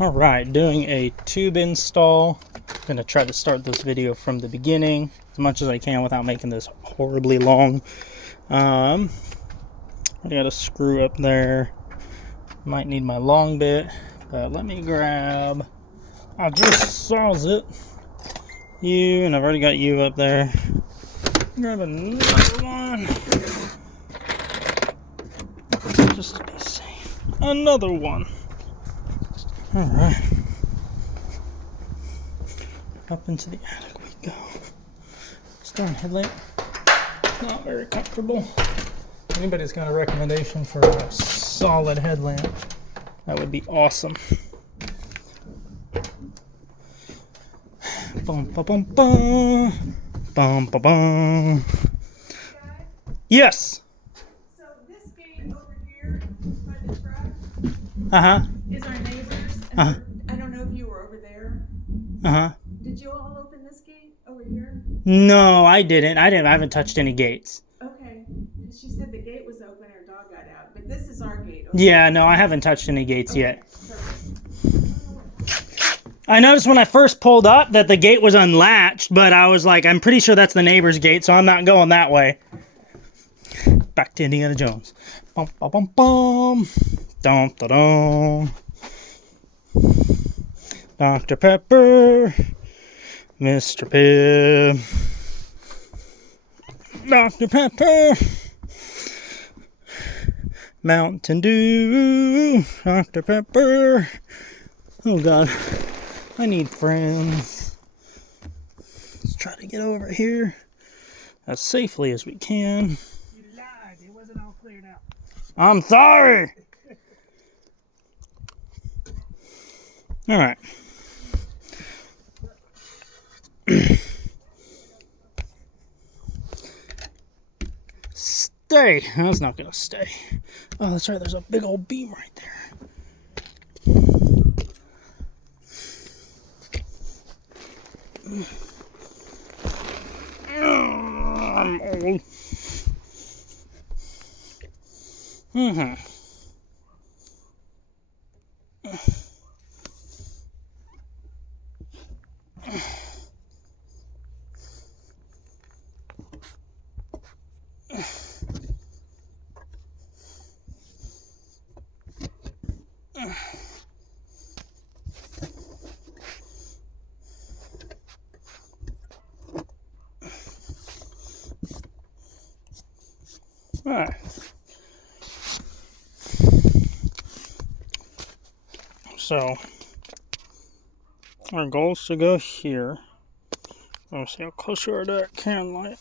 All right, doing a tube install. I'm gonna try to start this video from the beginning as much as I can without making this horribly long. I got a screw up there. Might need my long bit, but let me grab, I just saws it. You, and I've already got you up there. Grab another one. Just to be safe. Another one. Alright. Up into the attic we go. This darn headlamp, not very comfortable. If anybody's got a recommendation for a solid headlamp, that would be awesome. Bum, bum, bum, bum. Bum, bum, bum. Yes. So this gate over here by the truck is our neighbor's. I don't know if you were over there. Did you all open this gate over here? No, I didn't. I haven't touched any gates. Okay. Because she said the gate was open, her dog got out. But this is our gate. Yeah, no, I haven't touched any gates yet. Perfect. I noticed when I first pulled up that the gate was unlatched, but I was like, I'm pretty sure that's the neighbor's gate, so I'm not going that way. Back to Indiana Jones. Bum, bum, bum, bum. Dum, da, dum. Dr. Pepper. Mr. Pibb. Dr. Pepper. Mountain Dew. Dr. Pepper. Oh, God. I need friends. Let's try to get over here as safely as we can. You lied. It wasn't all cleared out. I'm sorry. All right. Stay. That's not gonna stay. Oh, that's right. There's a big old beam right there. I'm old. All right. So our goal is to go here. Let's see how close we are to that can light.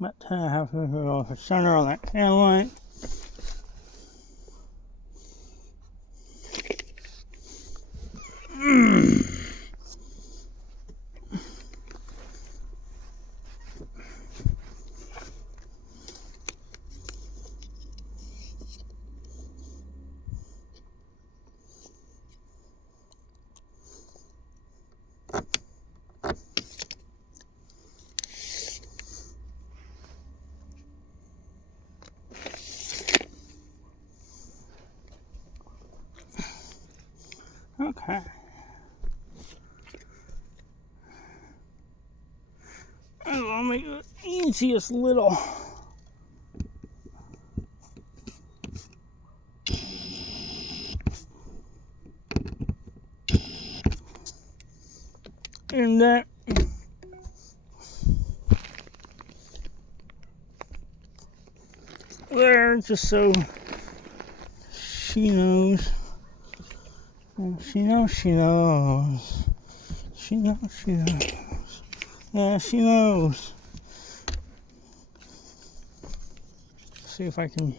About 10.5 off the center on that tail light. Okay. I'll make the easiest little indent. There, just so she knows. She knows, she knows. She knows, she knows. Yeah, she knows. See if I can.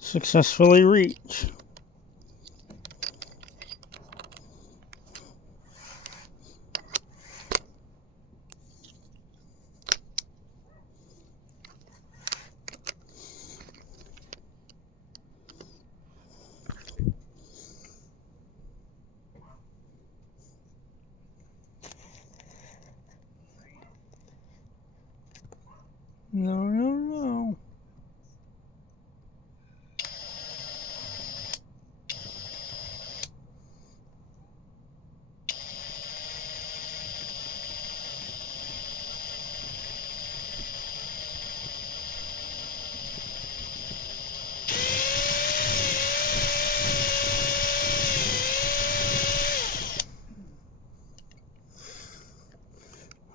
Successfully reach. No, no, no.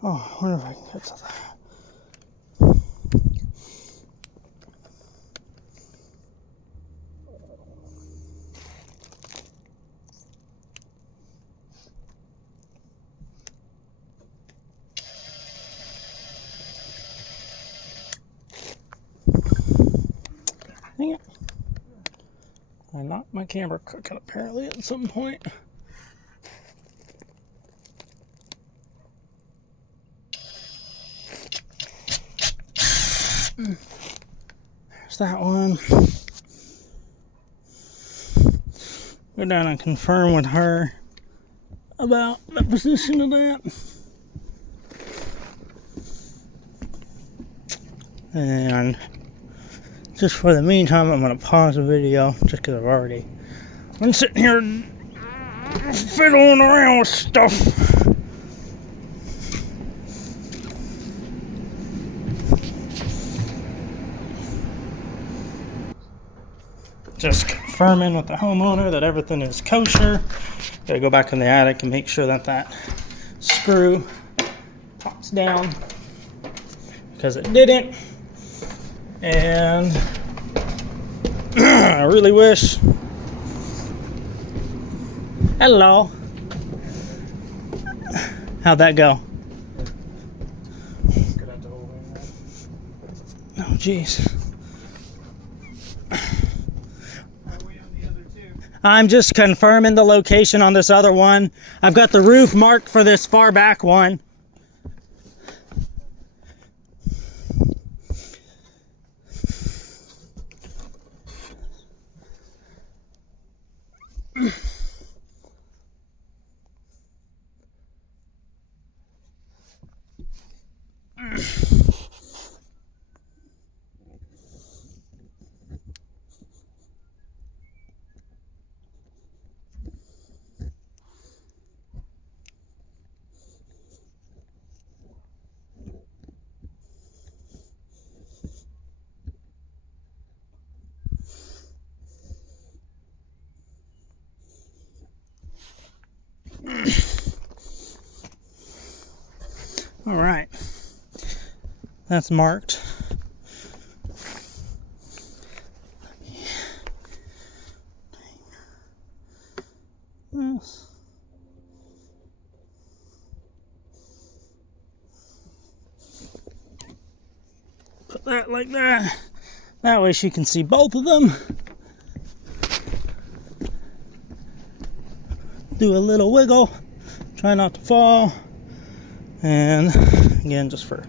Oh, I wonder if I can get to that. Dang it. I knocked my camera crooked apparently at some point. There's that one. Go down and confirm with her about the position of that. And just for the meantime, I'm going to pause the video just because I've already been sitting here fiddling around with stuff. Just confirming with the homeowner that everything is kosher. Gotta go back in the attic and make sure that that screw pops down because it didn't. And I really wish. Hello. How'd that go? Oh, jeez. I'm just confirming the location on this other one. I've got the roof marked for this far back one. All right, that's marked. Yes. that like that. That way she can see both of them. Do a little wiggle. Try not to fall. And again, just for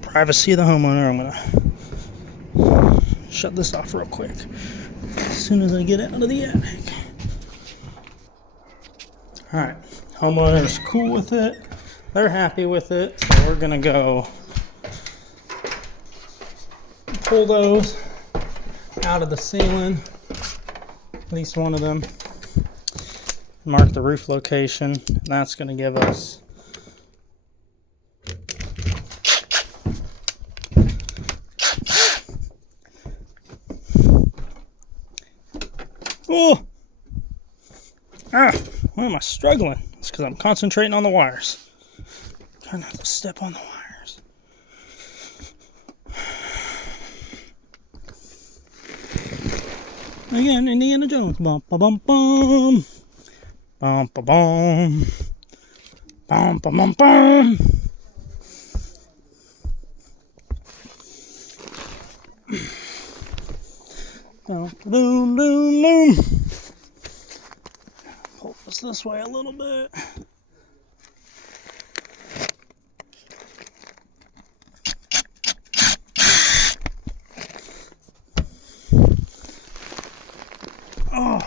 privacy of the homeowner, I'm gonna shut this off real quick as soon as I get out of the attic. All right, homeowner's cool with it. They're happy with it. So we're gonna go pull those out of the ceiling, at least one of them. Mark the roof location. And that's gonna give us oh! Ah! Why am I struggling? It's because I'm concentrating on the wires. Try not to step on the wires. Again, Indiana Jones. Bum ba bum bum. Bum ba bum. Bum ba bum bum. Boom, boom, boom, boom. Pull this way a little bit. Oh.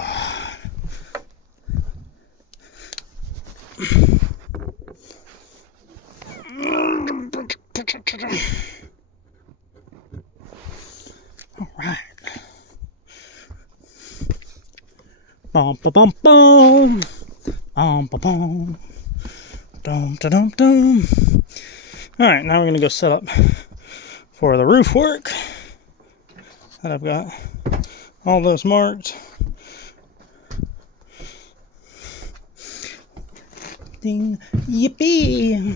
All right. Bum ba bum bum. Bum ba bum. Dum da dum dum. All right, now we're gonna go set up for the roof work that I've got all those marked. Ding, yippee!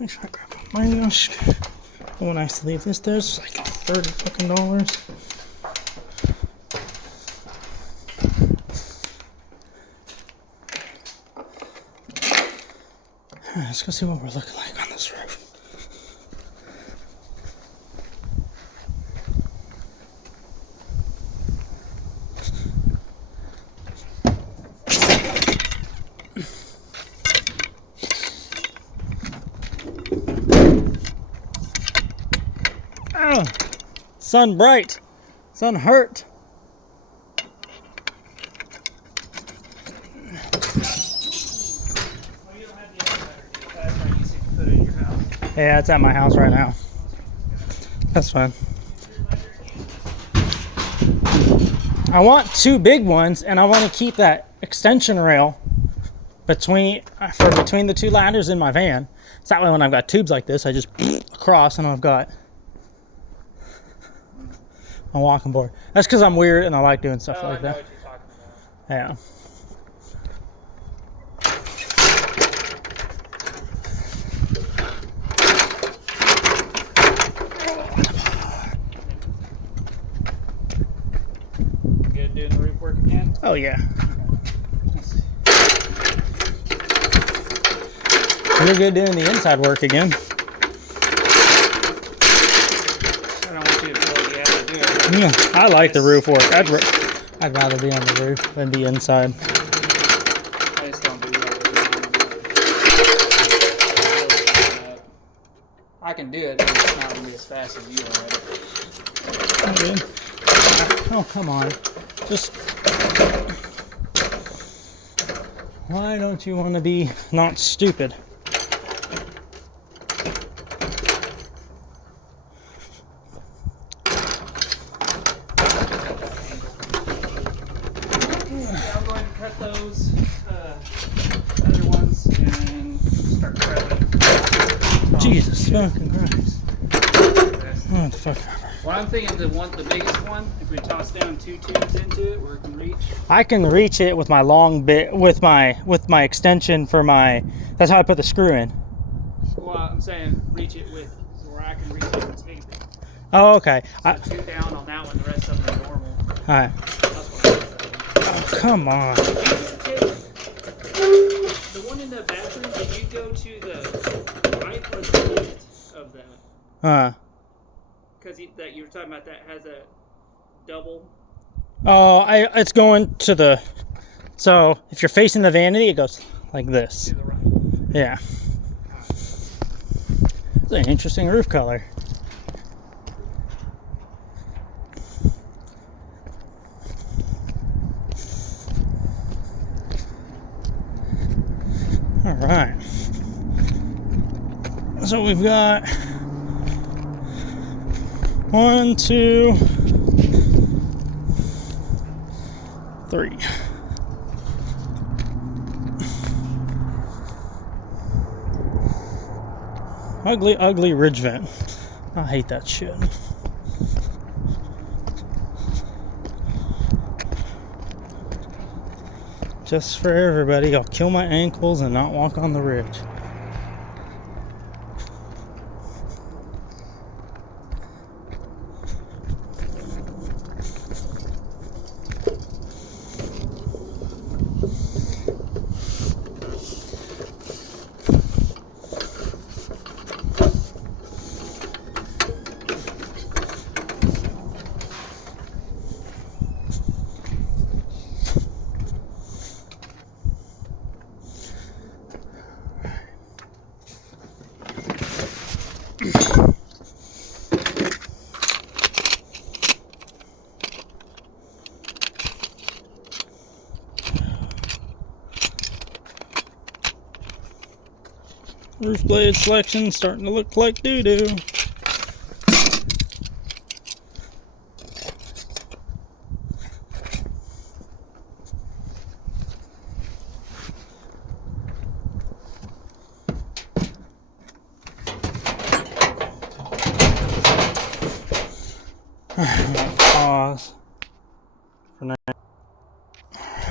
Make sure I grab my mask. Oh, when I have to leave this, there's like $30 fucking. Alright, let's go see what we're looking like on this roof. Oh, sun bright, sun hurt. Yeah, it's at my house right now. That's fine. I want two big ones, and I want to keep that extension rail between the two ladders in my van. So that way when I've got tubes like this, I just across and I've got a walking board. That's because I'm weird and I like doing stuff like that. Yeah. Good doing the roof work again? Oh yeah. You're good doing the inside work again. I don't want you to feel like you have to do it. Yeah, I like the roof work. I'd rather be on the roof than be inside. I just don't do that. I can do it, but it's not going to be as fast as you already. Oh, come on. Just... Why don't you want to be not stupid? Those other ones and start prepping. Jesus fucking Christ. What the fuck ever. Well, I'm thinking the biggest one, if we toss down 2 tubes into it where it can reach. I can reach it with my long bit with my extension for my. That's how I put the screw in. Well, I'm saying reach it with so where I can reach it and tape it. Oh, okay. So 2 down on that one, the rest of them are normal. All right. That's what I'm saying. Oh, come on. The one one in the bathroom, did you go to the right or the left of that? Because that you were talking about that has a double. Oh, it's going to the. So if you're facing the vanity, it goes like this. To the right. Yeah. It's an interesting roof color. All right. So we've got 1, 2, 3. Ugly, ugly ridge vent. I hate that shit. Just for everybody, I'll kill my ankles and not walk on the ridge. Roof blade selection starting to look like doo-doo. Pause for now.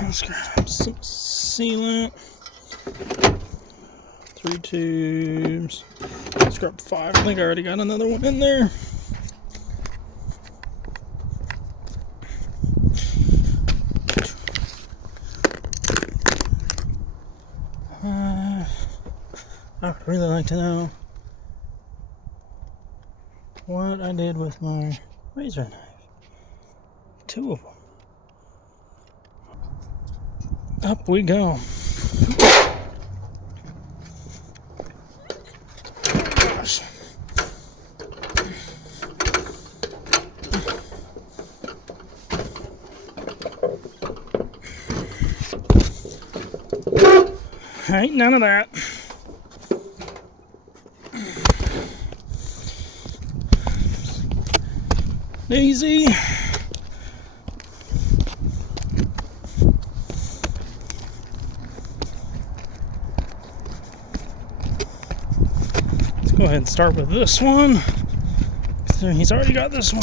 Let's grab some sealant. 3 tubes. Let's grab 5. I think I already got another one in there. I would really like to know what I did with my razor knife. 2 of them. Up we go. Gosh. Ain't none of that. Daisy. Let's go ahead and start with this one. So he's already got this one.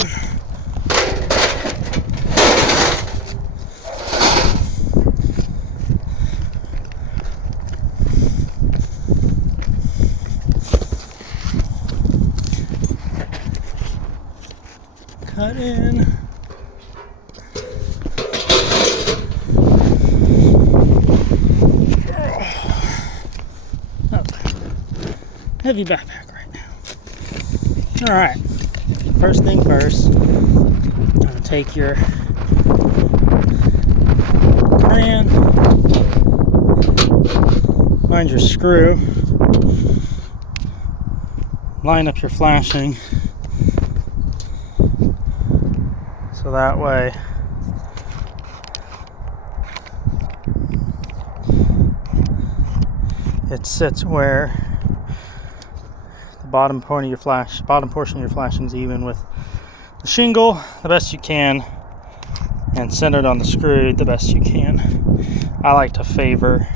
Cut in. Oh, heavy backpack right now. All right. First thing first, I'm gonna take your crayon, find your screw, line up your flashing. So that way it sits where the bottom portion of your flashing is even with the shingle the best you can, and centered on the screw the best you can. I like to favor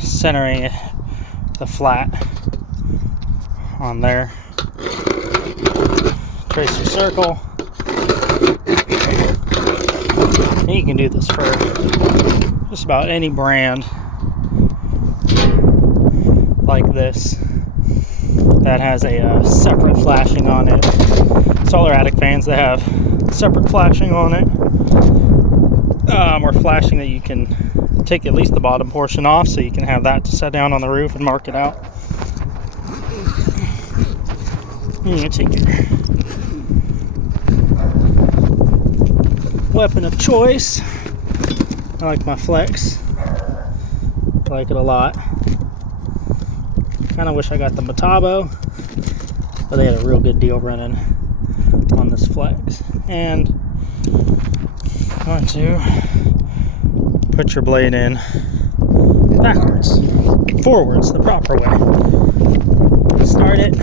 centering the flat on there. Trace your circle. And you can do this for just about any brand like this that has a separate flashing on it. Solar attic fans that have separate flashing on it, or flashing that you can take at least the bottom portion off so you can have that to set down on the roof and mark it out. You're going to take your weapon of choice. I like my Flex. I like it a lot. Kind of wish I got the Metabo, but they had a real good deal running on this Flex. And I'm going to put your blade in backwards, forwards, the proper way. Start it.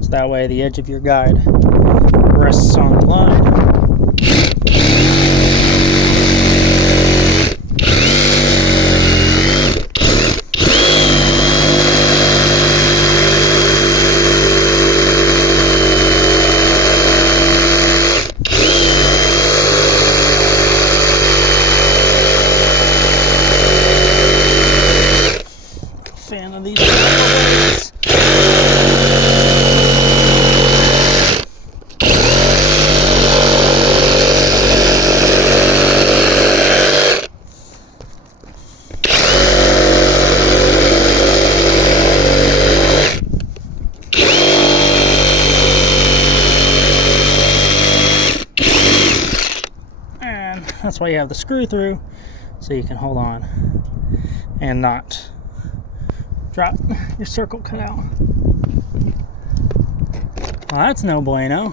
So that way the edge of your guide rests on the line. Fan of these blades. And that's why you have the screw through, so you can hold on and not drop your circle cut out. Well, that's no bueno.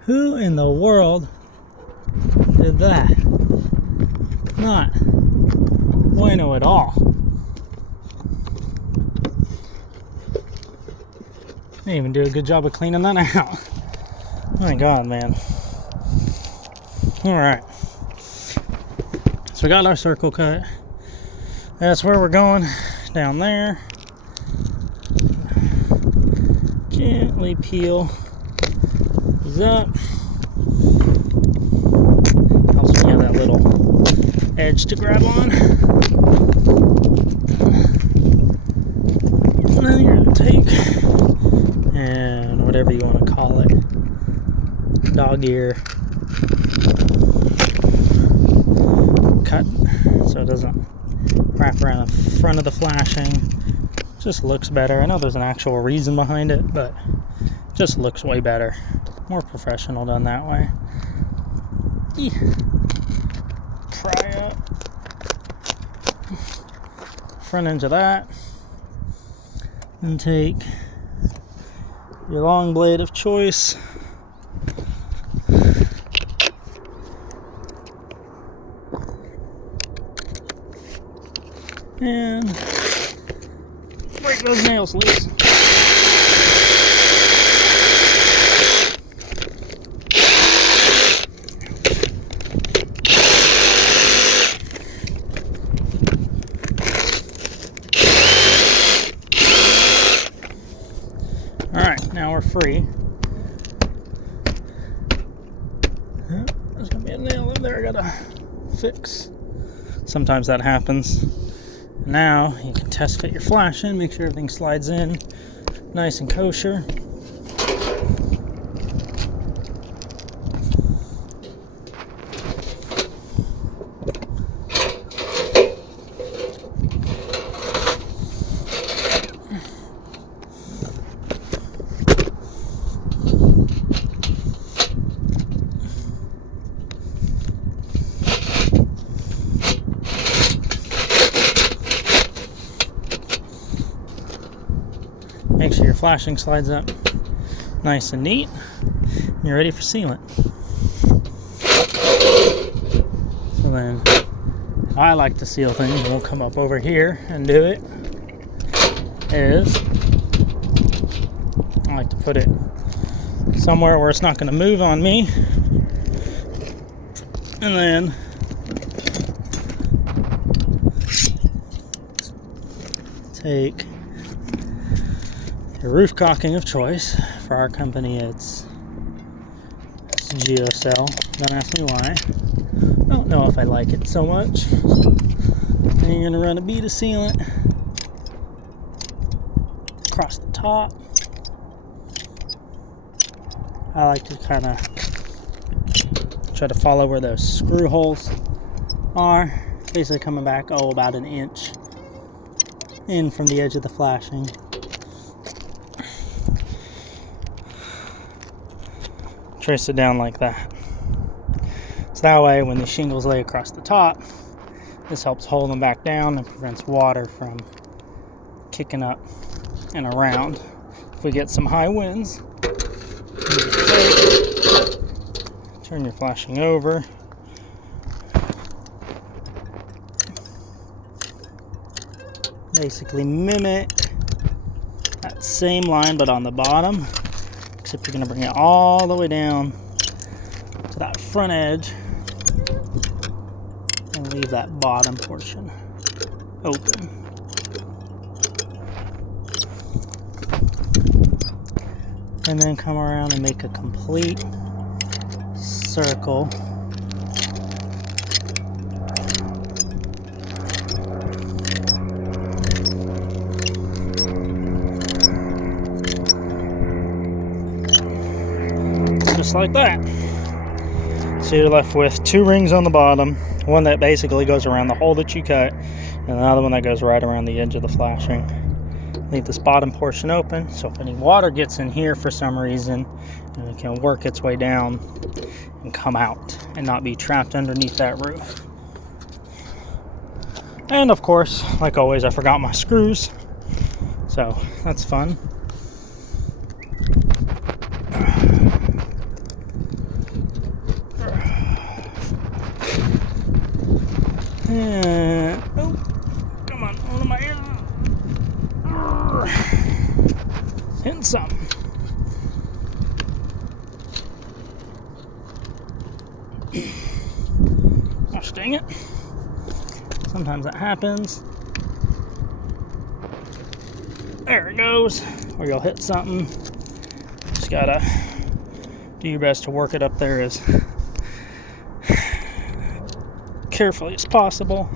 Who in the world did that? Not bueno at all. They didn't even do a good job of cleaning that out. My God, man. Alright. So we got our circle cut. That's where we're going, down there. Gently peel these up. Helps me have that little edge to grab on. And then you're going to take, and whatever you want to call it, dog ear, cut so it doesn't wrap around the front of the flashing. Just looks better. I know there's an actual reason behind it, but it just looks way better. More professional done that way. Pry up front edge of that, and take your long blade of choice. And break those nails loose. Alright, now we're free. There's gonna be a nail in there I gotta fix. Sometimes that happens. Now you can test fit your flash in, make sure everything slides in nice and kosher. Make sure your flashing slides up nice and neat. And you're ready for sealant. So then, I like to seal things, and we'll come up over here and do it, is I like to put it somewhere where it's not going to move on me. And then take your roof caulking of choice. For our company, it's Geocell. Don't ask me why. I don't know if I like it so much. Then you're going to run a bead of sealant across the top. I like to kind of try to follow where those screw holes are. Basically coming back, about an inch in from the edge of the flashing. Trace it down like that. So that way when the shingles lay across the top, this helps hold them back down and prevents water from kicking up and around. If we get some high winds, turn your flashing over. Basically mimic that same line but on the bottom, except you're going to bring it all the way down to that front edge and leave that bottom portion open. And then come around and make a complete circle. Just like that. So you're left with 2 rings on the bottom, one that basically goes around the hole that you cut, and another one that goes right around the edge of the flashing. Leave this bottom portion open, so if any water gets in here for some reason, it can work its way down and come out and not be trapped underneath that roof. And of course, like always, I forgot my screws, so that's fun. And, oh, come on, hold my ear. Hitting something. Gosh dang it. Sometimes that happens. There it goes. Or you'll hit something. Just gotta do your best to work it up there as carefully as possible.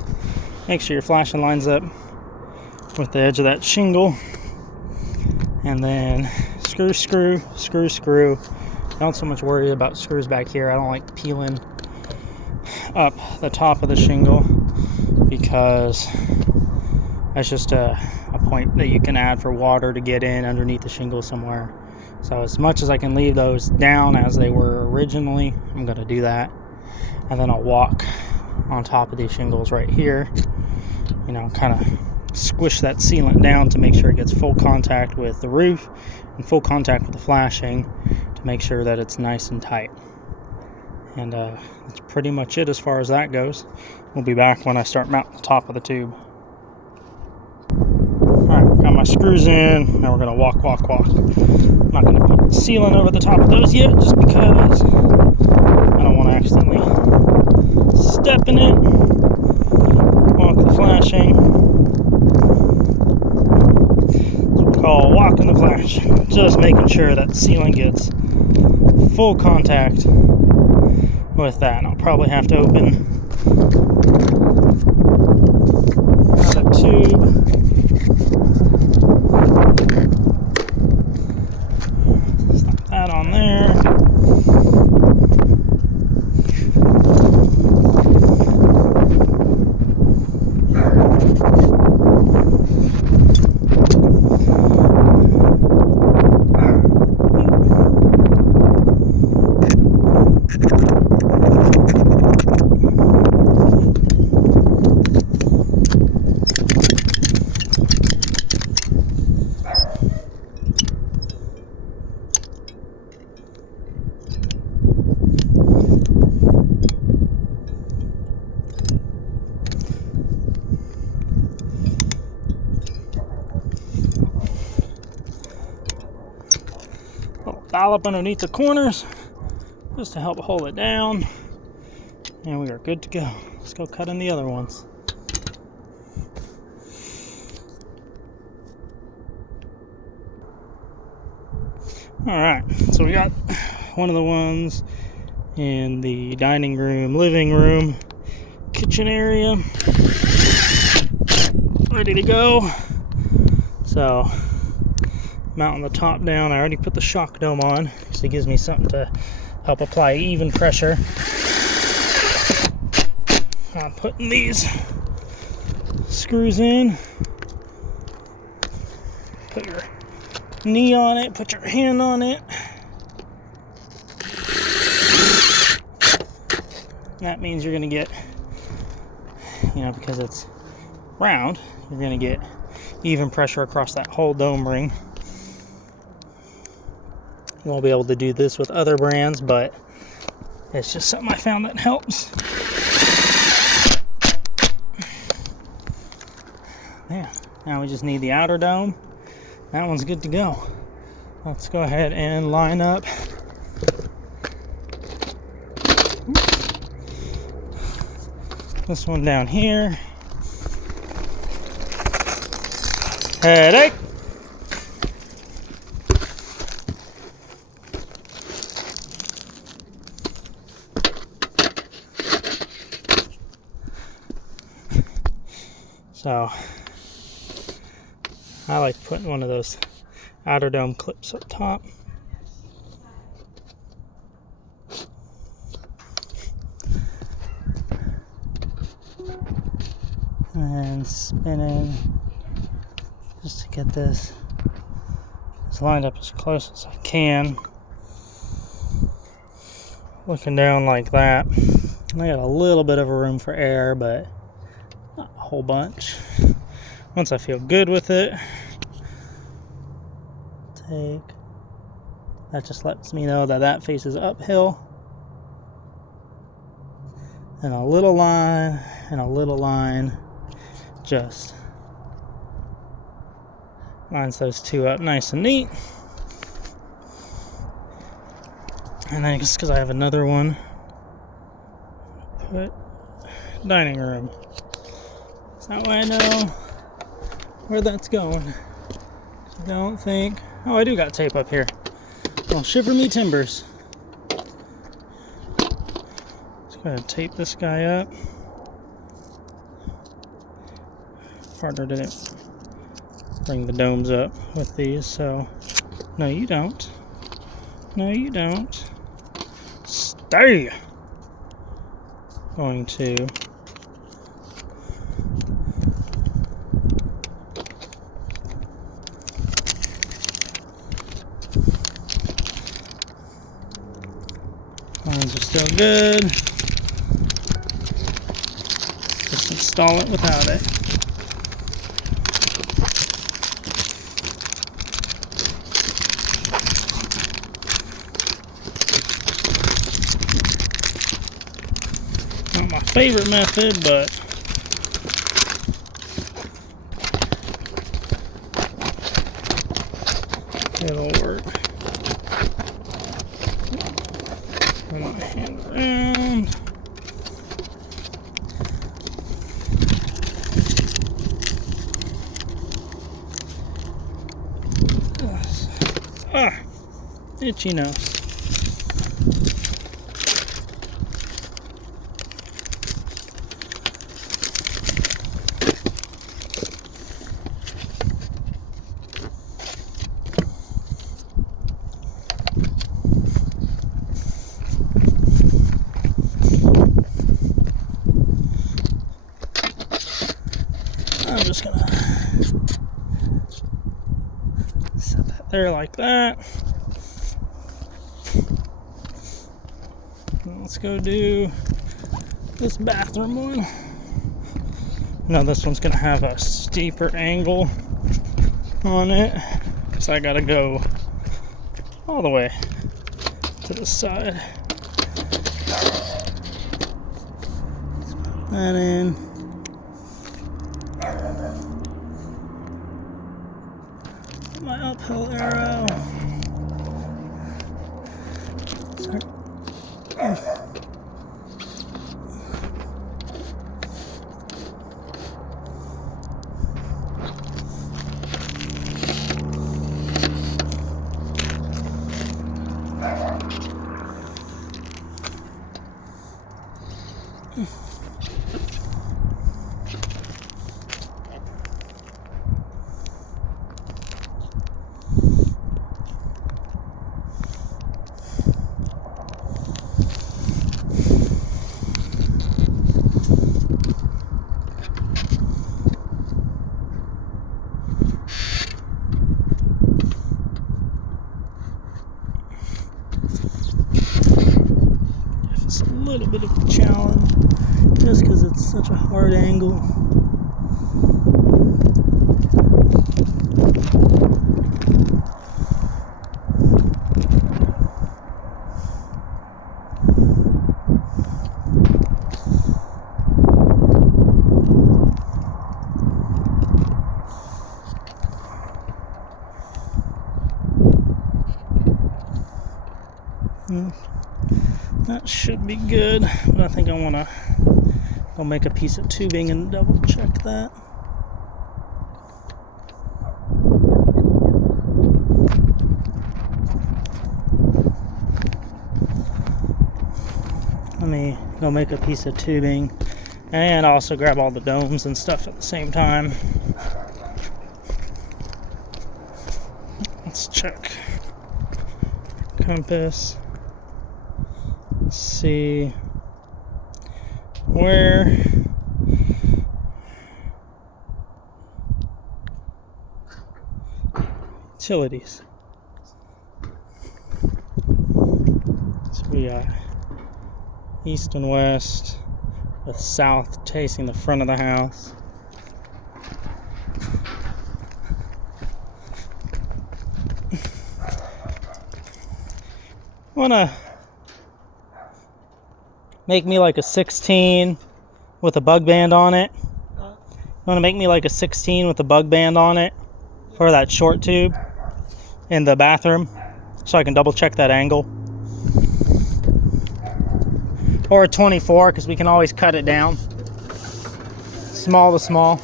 Make sure your flashing lines up with the edge of that shingle. And then screw, screw, screw, screw. Don't so much worry about screws back here. I don't like peeling up the top of the shingle because that's just a point that you can add for water to get in underneath the shingle somewhere. So as much as I can leave those down as they were originally, I'm going to do that. And then I'll walk on top of these shingles right here, you know, kind of squish that sealant down to make sure it gets full contact with the roof and full contact with the flashing to make sure that it's nice and tight. And that's pretty much it as far as that goes. We'll be back when I start mounting the top of the tube. Alright, got my screws in. Now we're going to walk. I'm not going to put sealant over the top of those yet just because I don't want to accidentally step in it. Walk the flashing. Call walking the flash, just making sure that sealant gets full contact with that. And I'll probably have to open another tube. Slap that on there. Dollop underneath the corners just to help hold it down, and we are good to go. Let's go cut in the other ones. Alright, so we got one of the ones in the dining room, living room, kitchen area ready to go. So mounting the top down. I already put the shock dome on, so it gives me something to help apply even pressure. I'm putting these screws in. Put your knee on it, put your hand on it. That means you're going to get, because it's round, you're going to get even pressure across that whole dome ring. You won't be able to do this with other brands, but it's just something I found that helps. Yeah, now we just need the outer dome. That one's good to go. Let's go ahead and line up this one down here. Headache. So I like putting one of those outer dome clips up top. And spinning just to get this lined up as close as I can. Looking down like that. I got a little bit of a room for air, but not a whole bunch. Once I feel good with it, that just lets me know that that faces uphill. And a little line and a little line just lines those two up nice and neat. And then just because I have another one, put dining room. So that way I know where that's going. I don't think, oh, I do got tape up here. Well, shiver me timbers. Let's go ahead and tape this guy up. Partner didn't bring the domes up with these, so no, you don't. No, you don't. Stay. Going to lines are still good. Just install it without it. Not my favorite method, but it'll work. Put my hand around. Itchy nose. I'm just gonna set that there like that. Let's go do this bathroom one. Now this one's gonna have a steeper angle on it, so I gotta go all the way to the side. Let's put that in. My uphill arrow. Sorry. little bit of a challenge just because it's such a hard angle. That should be good, but I think I want to go make a piece of tubing and double check that. Let me go make a piece of tubing and also grab all the domes and stuff at the same time. Let's check compass. Let's see where utilities. So we got east and west, with south facing the front of the house. Wanna make me like a 16 with a bug band on it? Wanna make me like a 16 with a bug band on it for that short tube in the bathroom so I can double check that angle? Or a 24 because we can always cut it down. Small to small.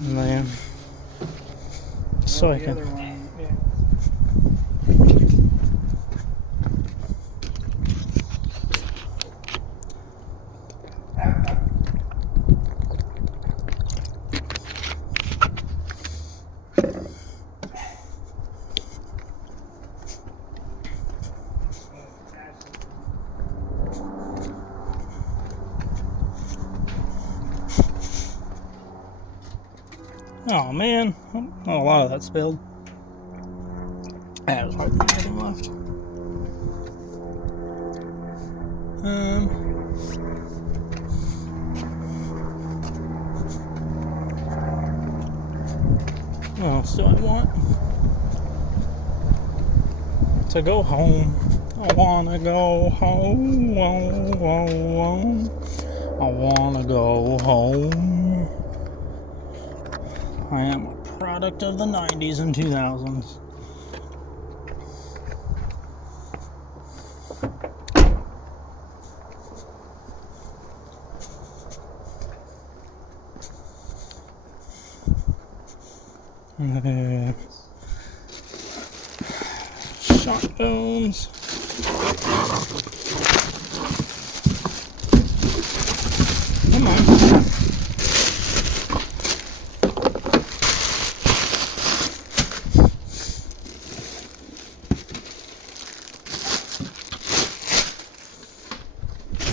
And then, so I can. Oh man, not a lot of that spilled. There's hardly anything left. What else do I want? To go home. I wanna go home. I wanna go home. I am a product of the 90s and 2000s. Shot bones. Come on.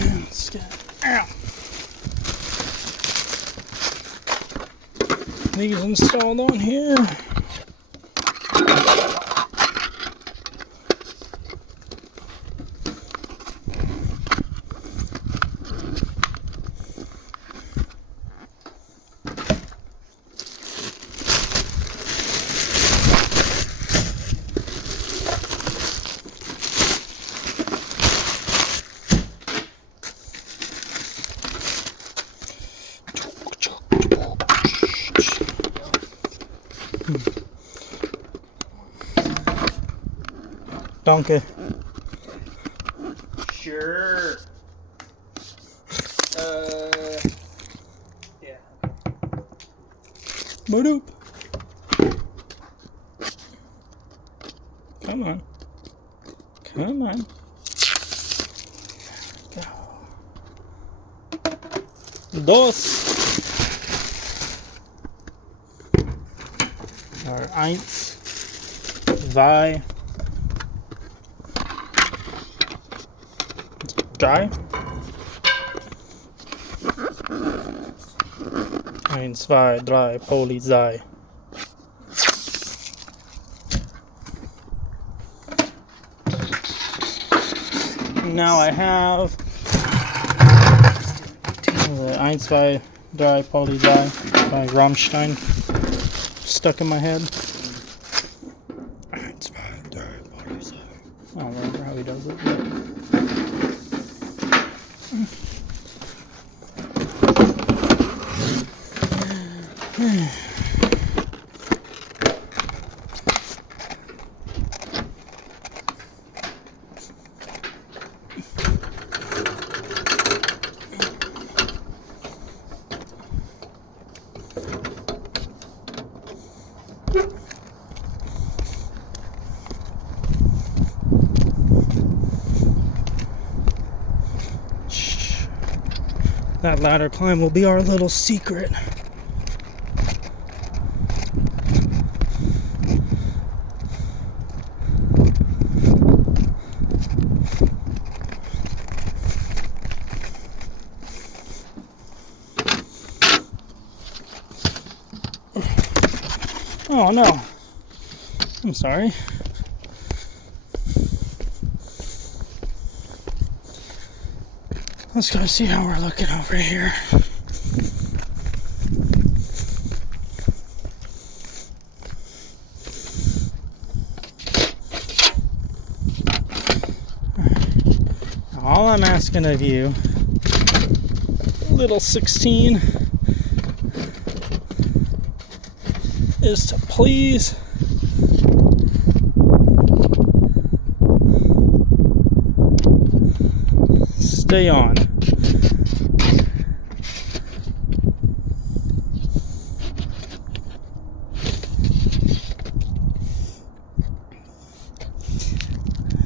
Let's get out. These installed on here. Donkey. Sure. Yeah. Boop. Come on. Come on. Go. Dos. Or eins. Zwei. Dry. 1, 2, 3, Polizei. Now I have the 1, 2, 3, Polizei by Rammstein stuck in my head. 1, 2, 3, Polizei. I don't remember how he does it. That ladder climb will be our little secret. Oh no, I'm sorry. Let's go see how we're looking over here. All I'm asking of you, little 16, is to please stay on.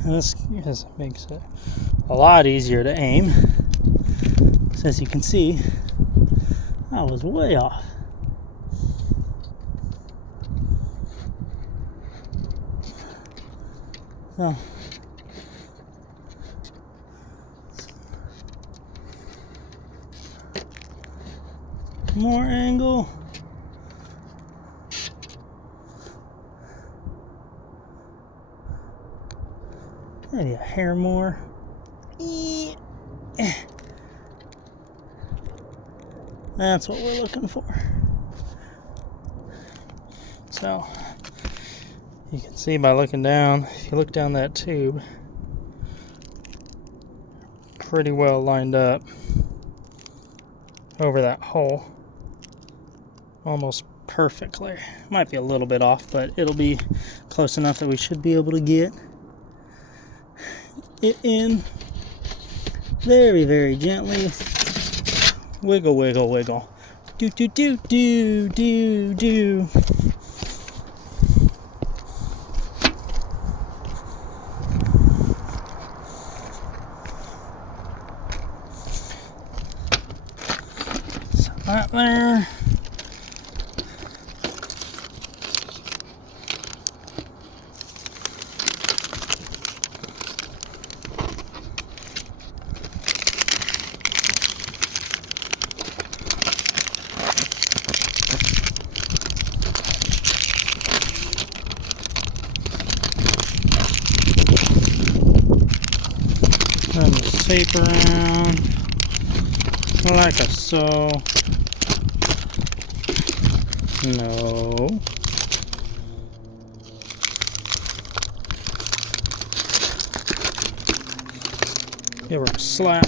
And this makes it a lot easier to aim. So as you can see, I was way off. So more angle. Maybe a hair more. That's what we're looking for. So you can see by looking down, if you look down that tube, pretty well lined up over that hole. Almost perfectly. Might be a little bit off, but it'll be close enough that we should be able to get it in very, very gently. Wiggle, wiggle, wiggle. Do, do, do, do, do, do. So that there. Turn this tape around like so. No. Give her a slap.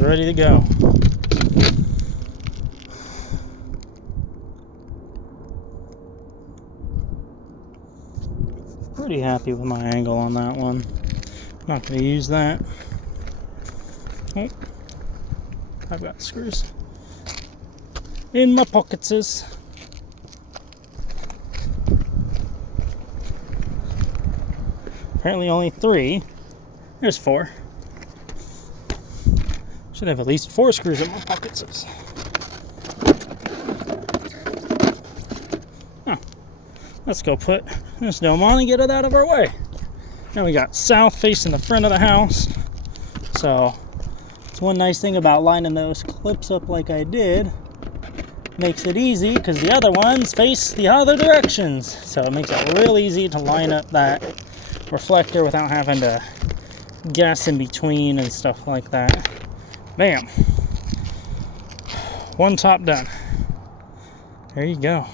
Ready to go. Pretty happy with my angle on that one. Not going to use that. Oh, I've got screws in my pockets. Apparently only 3. There's 4. Should have at least 4 screws in my pockets. Huh. Let's go put this dome on and get it out of our way. Now we got south facing the front of the house. So it's one nice thing about lining those clips up like I did. Makes it easy because the other ones face the other directions. So it makes it real easy to line up that reflector without having to guess in between and stuff like that. Bam. One top done. There you go.